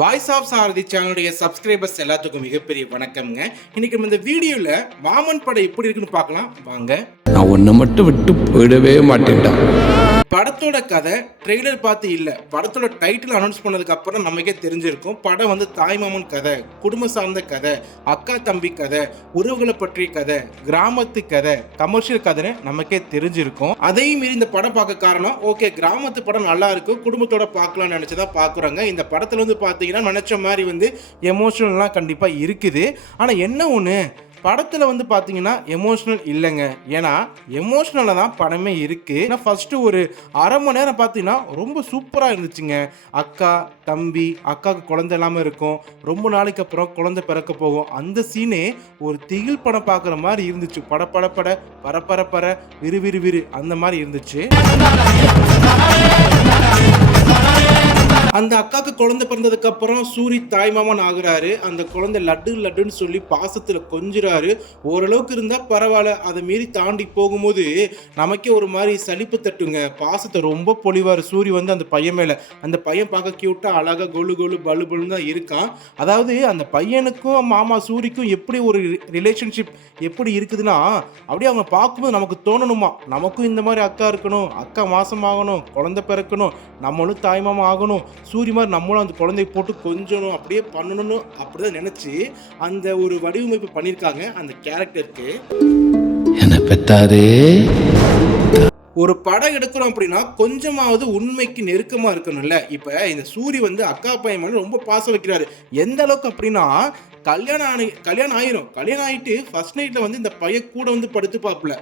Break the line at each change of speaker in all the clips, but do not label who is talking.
Voice of சாரதி சேனலுடைய subscribers எல்லாத்துக்கும் மிகப்பெரிய வணக்கம்ங்க. இன்னைக்கு நம்ம இந்த வீடியோல வாமன் படம் எப்படி இருக்குன்னு பார்க்கலாம். வாங்க.
நான் ஒன்றை மட்டும் விட்டு போயிடவே மாட்டேன்டா.
படத்தோட கதை ட்ரெய்லர் பார்த்து இல்லை. படத்தோட டைட்டில் அனௌன்ஸ் பண்ணதுக்கு அப்புறம் நமக்கே தெரிஞ்சிருக்கும். படம் வந்து தாய்மாமன் கதை குடும்ப சார்ந்த கதை அக்கா தம்பி கதை உறவுகளை பற்றிய கதை கிராமத்து கதை கமர்ஷியல் கதைன்னு நமக்கே தெரிஞ்சிருக்கும். அதையும் மீறி இந்த படம் பார்க்க காரணம் ஓகே கிராமத்து படம் நல்லா இருக்கும் குடும்பத்தோட பார்க்கலாம்னு நினைச்சுதான் பார்க்குறாங்க. இந்த படத்தில் வந்து பார்த்தீங்கன்னா நினைச்ச மாதிரி வந்து எமோஷனல்லாம் கண்டிப்பாக இருக்குது. ஆனால் என்ன ஒன்று படத்தில் வந்து பார்த்தீங்கன்னா எமோஷ்னல் இல்லைங்க. ஏன்னா எமோஷ்னலாக தான் படமே இருக்குது ஏன்னா ஃபஸ்ட்டு ஒரு அரை மணி நேரம் பார்த்தீங்கன்னா ரொம்ப சூப்பராக இருந்துச்சுங்க. அக்கா தம்பி அக்காவுக்கு குழந்தை இல்லாமல் இருக்கும். ரொம்ப நாளைக்கு அப்புறம் குழந்தை பிறக்க போகும். அந்த சீனே ஒரு திகில் படம் பார்க்குற மாதிரி இருந்துச்சு. பட பட பட பர பர பர விறு விறு விறு அந்த மாதிரி இருந்துச்சு. அந்த அக்காவுக்கு குழந்தை பிறந்ததுக்கு அப்புறம் சூரி தாய்மாமன் ஆகுறாரு. அந்த குழந்தை லட்டு லட்டுன்னு சொல்லி பாசத்துல கொஞ்சிறாரு. ஓரளவுக்கு இருந்தா பரவாயில்ல. அதை மீறி தாண்டி போகும்போது நமக்கே ஒரு மாதிரி சலிப்பு தட்டுங்க. பாசத்தை ரொம்ப பொழிவாரு. சூரி வந்து அந்த பையன் மேல. அந்த பையன் பார்க்க கியூட்டா அழகா கொலு கொலு பலு பலுன்னு தான் இருக்கான். அதாவது அந்த பையனுக்கும் மாமா சூரிக்கும் எப்படி ஒரு ரிலேஷன்ஷிப் எப்படி இருக்குதுன்னா அப்படியே அவங்க பார்க்கும்போது நமக்கு தோணணுமா? நமக்கும் இந்த மாதிரி அக்கா இருக்கணும். அக்கா மாசமாகணும். குழந்தை பிறக்கணும். நம்மளும் தாய்மாமா ஆகணும். சூரிய மாதிரி நம்மளும் அந்த குழந்தைய போட்டு கொஞ்சணும் அப்படியே பண்ணணும்னு அப்படி தான் நினச்சி அந்த ஒரு வடிவமைப்பு பண்ணியிருக்காங்க அந்த கேரக்டருக்கு
என்னை பெத்தாரே
ஒரு படம் எடுக்கிறோம் அப்படின்னா கொஞ்சமாவது உண்மைக்கு நெருக்கமாக இருக்கணும்ல. இப்போ இந்த சூரி வந்து அக்கா பையன் ரொம்ப பாசம் வைக்கிறாரு. எந்த அளவுக்கு அப்படின்னா கல்யாணம் ஆனி கல்யாணம் ஆயிரும். கல்யாணம் ஆயிட்டு ஃபர்ஸ்ட் நைட்டில் வந்து இந்த பையன் கூட வந்து படுத்து பார்ப்பல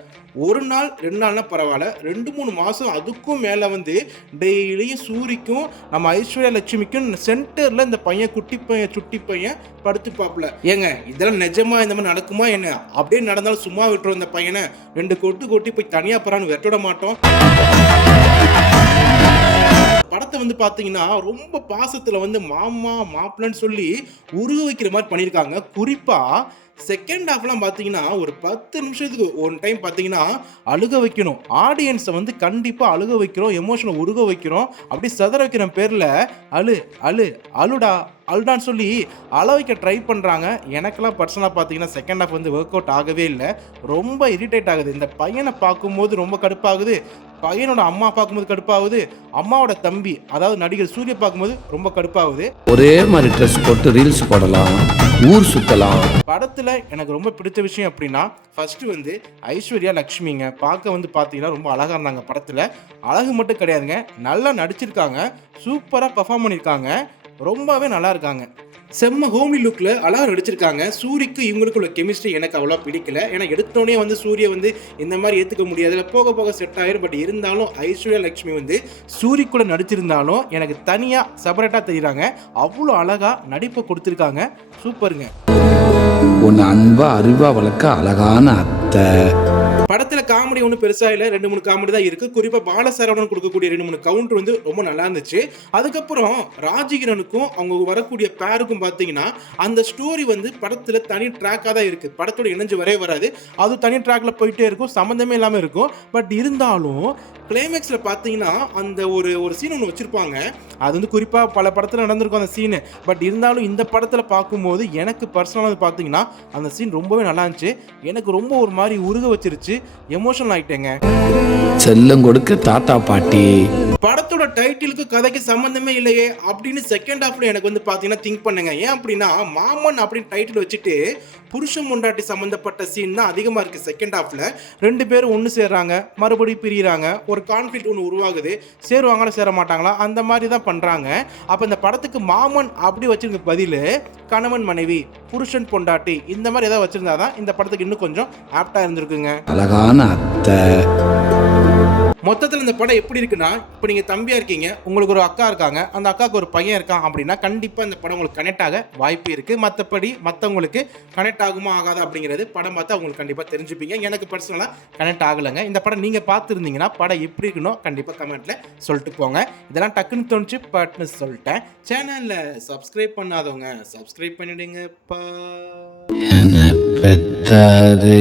ஒரு நாள் ரெண்டு நாள்னா பரவாயில்ல. ரெண்டு மூணு மாதம் அதுக்கும் மேலே வந்து டெய்லியும் சூரிக்கும் நம்ம ஐஸ்வர்யா லட்சுமிக்கும் சென்டரில் இந்த பையன் குட்டி பையன் சுட்டி பையன் படுத்து பார்ப்பல ஏங்க இதெல்லாம் நிஜமா இந்த மாதிரி நடக்குமா என்ன? அப்படியே நடந்தாலும் சும்மா விட்டுரும் இந்த பையனை. ரெண்டு கொட்டு கொட்டி போய் தனியாக போகிறான்னு வெட்டிட மாட்டோம். படத்தை வந்து பார்த்தீங்கன்னா ரொம்ப பாசத்தில் வந்து மாமா மாப்பிள்ளன்னு சொல்லி உருக வைக்கிற மாதிரி பண்ணியிருக்காங்க. குறிப்பாக செகண்ட் ஹாஃப்லாம் பார்த்தீங்கன்னா ஒரு பத்து நிமிஷத்துக்கு ஒன் டைம் பார்த்தீங்கன்னா அழுக வைக்கணும். ஆடியன்ஸை வந்து கண்டிப்பாக அழுக வைக்கிறோம் எமோஷனை உருக வைக்கிறோம். அப்படி சதற வைக்கிற பேரில் அழு அழு அழுடா அழுடான்னு சொல்லி அழ வைக்க ட்ரை பண்ணுறாங்க எனக்கெல்லாம் பர்சனலாக பார்த்தீங்கன்னா செகண்ட் ஹாஃப் வந்து ஒர்க் அவுட் ஆகவே இல்லை. ரொம்ப இரிட்டேட் ஆகுது. இந்த பையனை பார்க்கும்போது ரொம்ப கடுப்பாகுது. பையனோட அம்மா பார்க்கும்போது கடுப்பாகுது. அம்மாவோட தம்பி அதாவது நடிகர் சூரிய பார்க்கும்போது ரொம்ப கடுப்பாகுது.
ஒரே மாதிரி ட்ரெஸ் போட்டு ரீல்ஸ் போடலாம். ஊர் சுத்தலாம்.
படத்தில் எனக்கு ரொம்ப பிடிச்ச விஷயம் அப்படின்னா ஃபர்ஸ்ட் வந்து ஐஸ்வர்யா லக்ஷ்மிங்க பார்க்க வந்து பார்த்தீங்கன்னா ரொம்ப அழகாக இருந்தாங்க படத்தில். அழகு மட்டும் கிடையாதுங்க நல்லா நடிச்சிருக்காங்க சூப்பராக பர்ஃபார்ம் பண்ணியிருக்காங்க ரொம்பவே நல்லா இருக்காங்க. செம்ம ஹோம்லி லுக்கில் அழகாக நடிச்சிருக்காங்க சூரிக்கு இவங்களுக்குள்ள கெமிஸ்ட்ரி எனக்கு அவ்வளோ பிடிக்கல. ஏன்னா எடுத்தோடனே வந்து சூரிய வந்து இந்த மாதிரி ஏற்றுக்க முடியாது. போக போக செட் ஆயிரும். பட் இருந்தாலும் ஐஸ்வர்யா லக்ஷ்மி வந்து சூரி கூட நடிச்சிருந்தாலும் எனக்கு தனியாக செப்பரேட்டாக தெரியுறாங்க. அவ்வளோ அழகாக நடிப்பை கொடுத்துருக்காங்க. சூப்பருங்க.
ஒன்று அன்பா அறிவா வளர்க்க அழகான அத்தை.
படத்துல காமெடி ஒன்றும் பெருசா இல்லை. ரெண்டு மூணு காமெடி தான் இருக்கு. குறிப்பா பாலசரவணன் கொடுக்கக்கூடிய ரெண்டு மூணு கவுண்டர் வந்து ரொம்ப நல்லா இருந்துச்சு. அதுக்கப்புறம் ராஜகிரனுக்கும் அவங்க வரக்கூடிய பேருக்கும் பார்த்தீங்கன்னா அந்த ஸ்டோரி வந்து படத்துல தனி ட்ராக்காக தான் இருக்கு. படத்தோட இணைஞ்சு வரவே வராது. அது தனி ட்ராக்ல போயிட்டே இருக்கும். சம்மந்தமே இல்லாமல் இருக்கும். பட் இருந்தாலும் கிளைமேக்ஸில் பார்த்தீங்கன்னா அந்த ஒரு ஒரு சீன் ஒன்று வச்சுருப்பாங்க. அது வந்து குறிப்பாக பல படத்தில் நடந்திருக்கும் அந்த சீனு பட் இருந்தாலும் இந்த படத்தில் பார்க்கும்போது எனக்கு பர்சனலாக பார்த்தீங்கன்னா அந்த சீன் ரொம்பவே நல்லா இருந்துச்சு. எனக்கு ரொம்ப ஒரு மாதிரி உருக வச்சிருச்சு. எமோஷனல் ஆயிட்டேங்க.
செல்லம் கொடுக்க தாத்தா பாட்டி.
படத்தோட டைட்டிலுக்கு கதைக்கு சம்மந்தமே இல்லையே அப்படின்னு செகண்ட் ஹாஃப்ல எனக்கு வந்து பார்த்தீங்கன்னா திங்க் பண்ணுங்க. ஏன் அப்படின்னா மாமன் அப்படின்னு டைட்டில் வச்சுட்டு புருஷன் முண்டாட்டி சம்மந்தப்பட்ட சீன் தான் அதிகமாக இருக்குது செகண்ட் ஹாஃப்ல ரெண்டு பேரும் ஒன்று சேர்றாங்க மறுபடியும் பிரியிறாங்க. ஒரு கான்ஃப்ளிக்ட் ஒன்று உருவாகுது. சேருவாங்களா சேர மாட்டாங்களா அந்த மாதிரி தான் பண்ணுறாங்க அப்போ இந்த படத்துக்கு மாமன் அப்படி வச்சிருக்க பதில் கணவன் மனைவி புருஷன் பொண்டாட்டி இந்த மாதிரி ஏதாவது வச்சிருந்தா தான் இந்த படத்துக்கு இன்னும் கொஞ்சம் ஆப்டாக இருந்திருக்குங்க.
அழகான அத்தை.
மொத்தத்தில் இந்த படம் எப்படி இருக்குன்னா இப்போ நீங்கள் தம்பியாக இருக்கீங்க உங்களுக்கு ஒரு அக்கா இருக்காங்க அந்த அக்காவுக்கு ஒரு பையன் இருக்கான் அப்படின்னா கண்டிப்பாக இந்த படம் உங்களுக்கு கனெக்ட் ஆக வாய்ப்பு இருக்குது மற்றபடி மற்றவங்களுக்கு கனெக்ட் ஆகுமா ஆகாதா அப்படிங்கிறது படம் பார்த்து அவங்களுக்கு கண்டிப்பாக தெரிஞ்சுப்பீங்க. எனக்கு பர்சனலாக கனெக்ட் ஆகலைங்க. இந்த படம் நீங்கள் பார்த்துருந்தீங்கன்னா படம் எப்படி இருக்கணும் கண்டிப்பாக கமெண்ட்டில் சொல்லிட்டு போங்க. இதெல்லாம் டக்குன்னு தோணுச்சு பட்னு சொல்லிட்டேன். சேனலில் சப்ஸ்கிரைப் பண்ணாதவங்க சப்ஸ்கிரைப் பண்ணிடுங்கப்பா.
என்னை